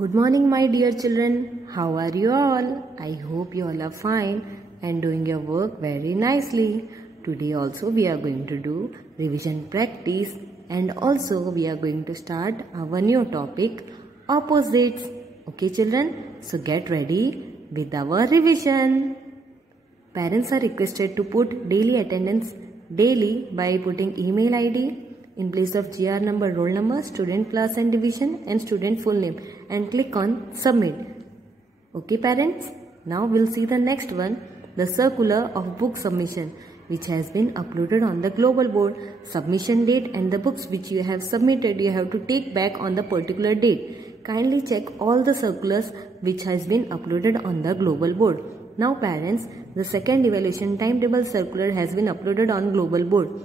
Good morning, my dear children. How are you all? I hope you all are fine and doing your work very nicely. Today also we are going to do revision practice and also we are going to start our new topic, opposites. Okay children, so get ready with our revision. Parents are requested to put daily attendance daily by putting email ID in place of GR number, roll number, student class and division and student full name and click on submit. Okay parents, now we'll see the next one, the circular of book submission which has been uploaded on the global board. Submission date and the books which you have submitted you have to take back on the particular date. Kindly check all the circulars which has been uploaded on the global board. Now parents, the second evaluation timetable circular has been uploaded on global board.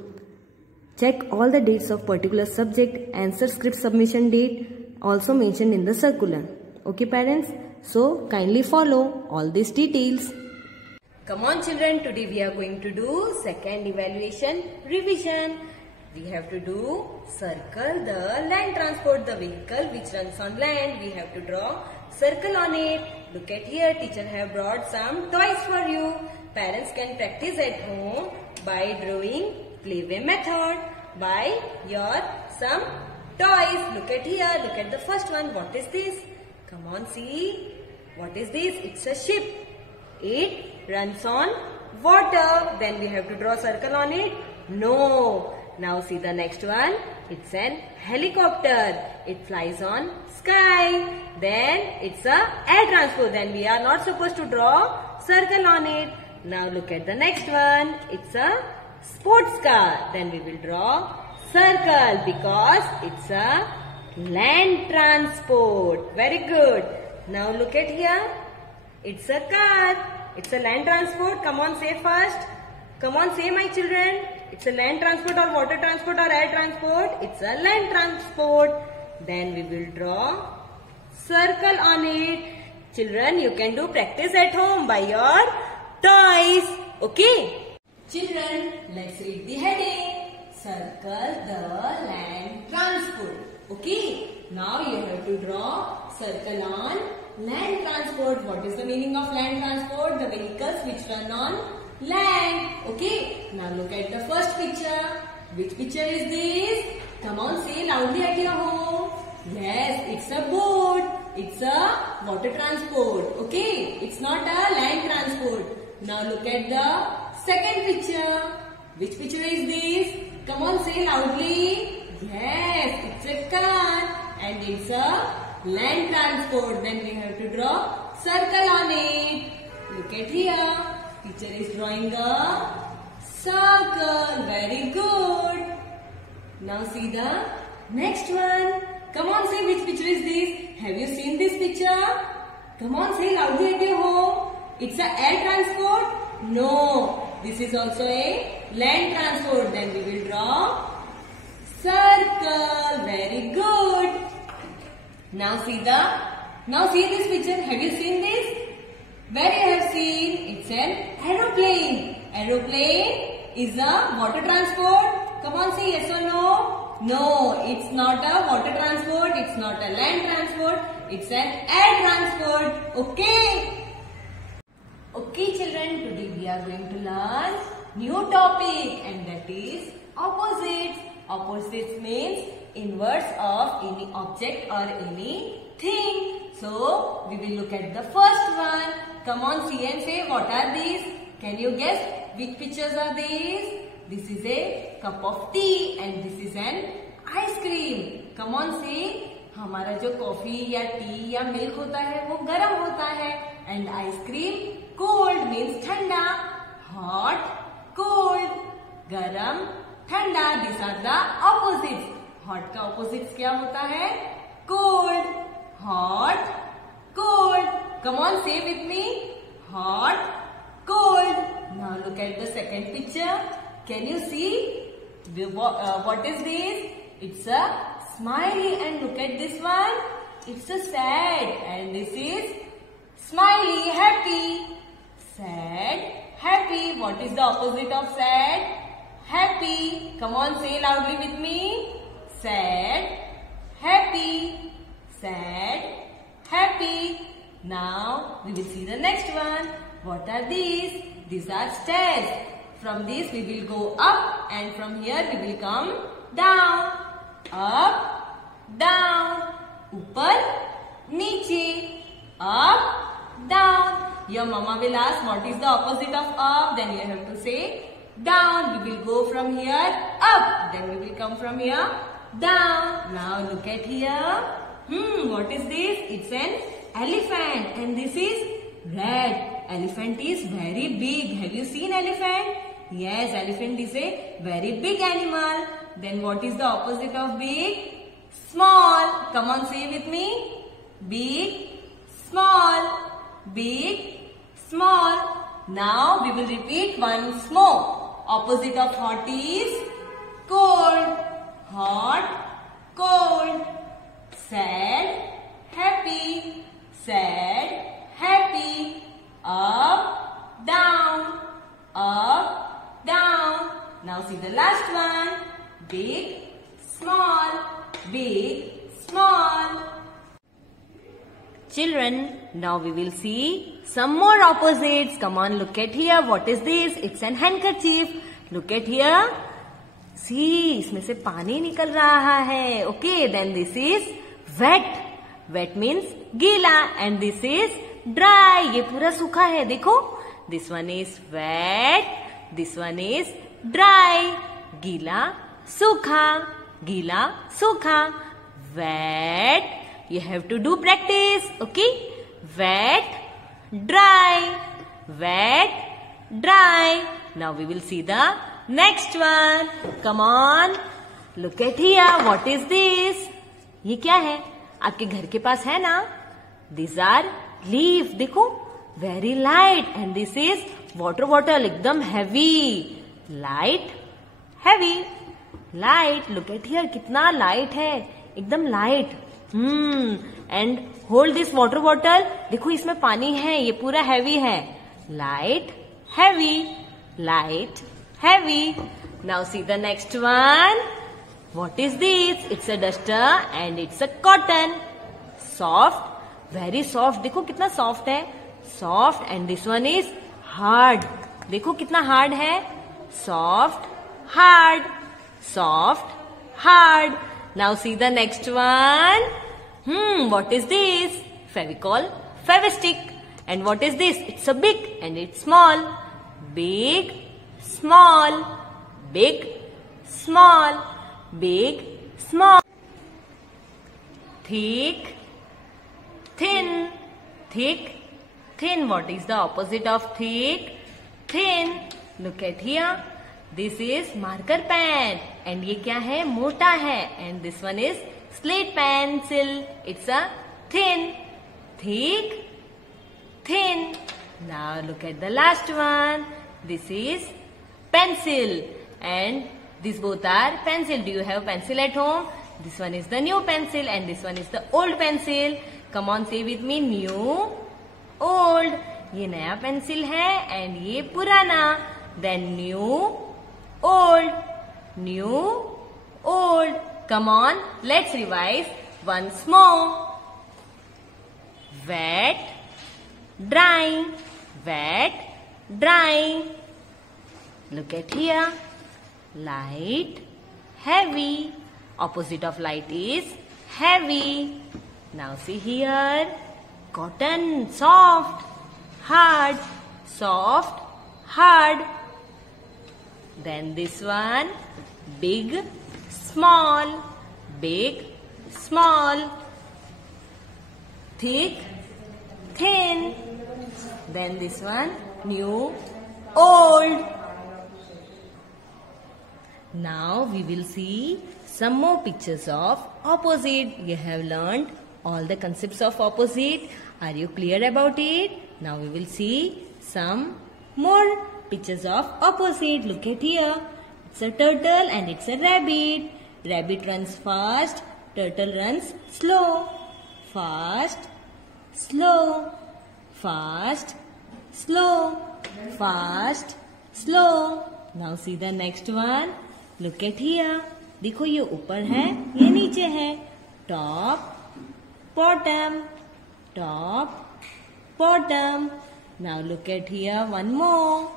Check all the dates of particular subject, answer script submission date also mentioned in the circular. Okay parents, so kindly follow all these details. Come on children, today we are going to do second evaluation revision. We have to do circle the land transport, the vehicle which runs on land. We have to draw circle on it. Look at here, teacher have brought some toys for you. Parents can practice at home by drawing playway method by your some toys. Look at here, look at the first one. What is this? Come on, see. What is this? It's a ship. It runs on water. Then we have to draw circle on it. No. Now see the next one. It's an helicopter. It flies on sky. Then it's a air transport. Then we are not supposed to draw circle on it. Now look at the next one. It's a sports car. Then we will draw circle because it's a land transport. Very good. Now look at here. It's a car. It's a land transport. Come on, say first. Come on, say my children. It's a land transport or water transport or air transport. It's a land transport. Then we will draw circle on it. Children, you can do practice at home by your toys. Okay? Children, let's read the heading. Circle the land transport. Okay? Now you have to draw circle on land transport. What is the meaning of land transport? The vehicles which run on land. Okay? Now look at the first picture. Which picture is this? Come on, say loudly at your home. Yes, it's a boat. It's a water transport. Okay? It's not a land transport. Now look at the second picture. Which picture is this? Come on, say loudly. Yes, it's a car and it's a land transport. Then we have to draw circle on it. Look at here. Teacher is drawing a circle. Very good. Now see the next one. Come on, say which picture is this? Have you seen this picture? Come on, say loudly at your home. It's a air transport? No. This is also a land transport. Then we will draw circle. Very good. Now see this picture. Have you seen this? Where you have seen? It's an aeroplane. Aeroplane is a water transport. Come on, say yes or no. No, it's not a water transport. It's not a land transport. It's an air transport. Okay. Okay children, today we are going to learn new topic and that is opposites. Opposites means inverse of any object or any thing. So, we will look at the first one. Come on, see and say what are these? Can you guess which pictures are these? This is a cup of tea and this is an ice cream. Come on, say हमारा जो coffee या T या milk होता है वो गर्म होता है and ice cream cold means ठंडा. Hot, cold, गरम, ठंडा. These are the opposites. Hot का opposites क्या होता है? Cold. Hot, cold. Come on, say with me. Hot, cold. Now look at the second picture. Can you see? What is this? It's a smiley and look at this one. It's a sad and this is smiley, happy. Sad, happy. What is the opposite of sad? Happy. Come on, say loudly with me. Sad, happy. Sad, Now we will see the next one. What are these? These are stairs. From this we will go up and from here we will come down. Up, down, ऊपर, नीचे, up, down. Your mama will ask what is the opposite of up. Then you have to say down. We will go from here up. Then we will come from here down. Now look at here. What is this? It's an elephant and this is red. Elephant is very big. Have you seen elephant? Yes, elephant is a very big animal. Then what is the opposite of big? Small. Come on, say with me. Big, small. Big, small. Now we will repeat once more. Opposite of hot is cold. Hot, cold. Sad, happy. Sad, happy. Up, down. Up, down. Now see the last one. Big, small. Big, small. Children, now we will see some more opposites. Come on, look at here. What is this? It's an handkerchief. Look at here. See, इसमें से पानी निकल रहा है. Okay, then this is wet. Wet means गीला and this is dry. ये पूरा सूखा है. देखो. This one is wet. This one is dry. गीला, सूखा. गीला, सूखा. Wet. You have to do practice. Okay. Wet, dry. Wet, dry. Now we will see the next one. Come on. Look at here. What is this? ये क्या है? आपके घर के पास है ना? These are leaf. देखो. Very light. And this is water bottle. एकदम heavy. Light, heavy. Light. Look at here. कितना light है. एकदम light. And hold this water bottle. देखो इसमें पानी है. ये पूरा heavy है. Light, heavy. Light, heavy. Now see the next one. What is this? It's a duster and it's a cotton. Soft, very soft. देखो कितना soft है. Soft and this one is hard. देखो कितना hard है. Soft, hard. Soft, hard. Now see the next one. What is this? Fevicol, Fevistick. And what is this? It's a big and it's small. Big, small. Big, small. Big, small. Thick, thin. Thick, thin. What is the opposite of thick? Thin. Look at here. This is marker pen. And ये क्या है? मोटा है. And this one is slate pencil. It's a thin. Thick, thin. Now look at the last one. This is pencil. And these both are pencil. Do you have pencil at home? This one is the new pencil and this one is the old pencil. Come on, say with me. New, old. ये नया pencil है and ये पुराना. Then new, old. New, old. Come on, let's revise once more. Wet, drying. Wet, drying. Look at here. Light, heavy. Opposite of light is heavy. Now see here. Cotton, soft, hard. Soft, hard. Then this one, big, small. Big, small. Thick, thin. Then this one, new, old. Now we will see some more pictures of opposite. You have learned all the concepts of opposite. Are you clear about it? Now we will see some more pictures of opposite. Look at here. It's a turtle and it's a rabbit. Rabbit runs fast. Turtle runs slow. Fast, slow. Fast, slow. Fast, slow. Now see the next one. Look at here. देखो ये ऊपर है, ये नीचे है. Top, bottom. top, bottom. Now look at here, one more.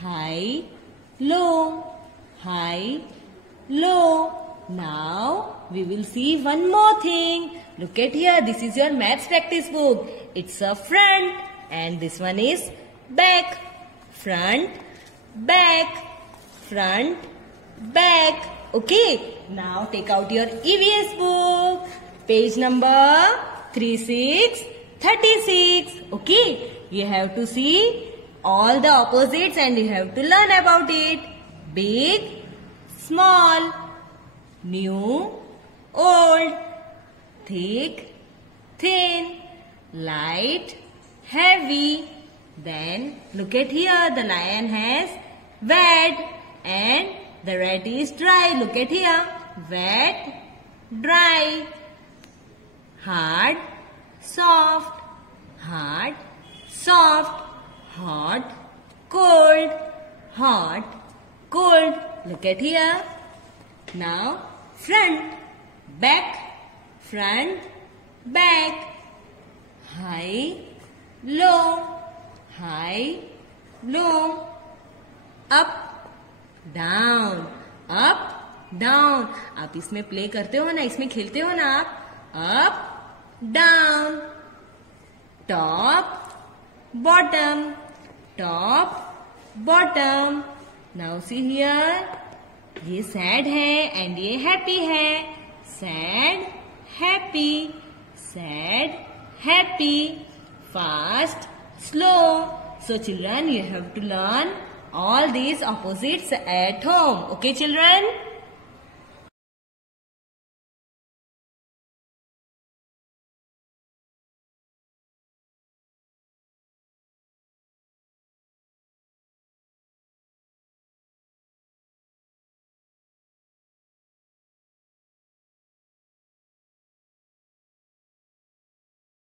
High, low, high, low. Now we will see one more thing. Look at here, this is your maths practice book. It's a front and this one is back. Front, back, front, back. Okay, now take out your EVS book. Page number 3636. Okay, you have to see all the opposites and you have to learn about it. Big, small, new, old, thick, thin, light, heavy. Then look at here, the lion has wet and the rat is dry. Look at here, wet, dry, hard, soft, hard, soft, hot, cold, hot, cold. Look at here. Now front, back, front, back, high, low, high, low, up, down, up, down. आप इसमें play करते हो ना, इसमें खेलते हो ना आप. Up, down, top, bottom, top, bottom. Now see here, ये sad है and ये happy है. Sad, happy, sad, happy, fast, slow. So children, you have to learn all these opposites at home. Okay children?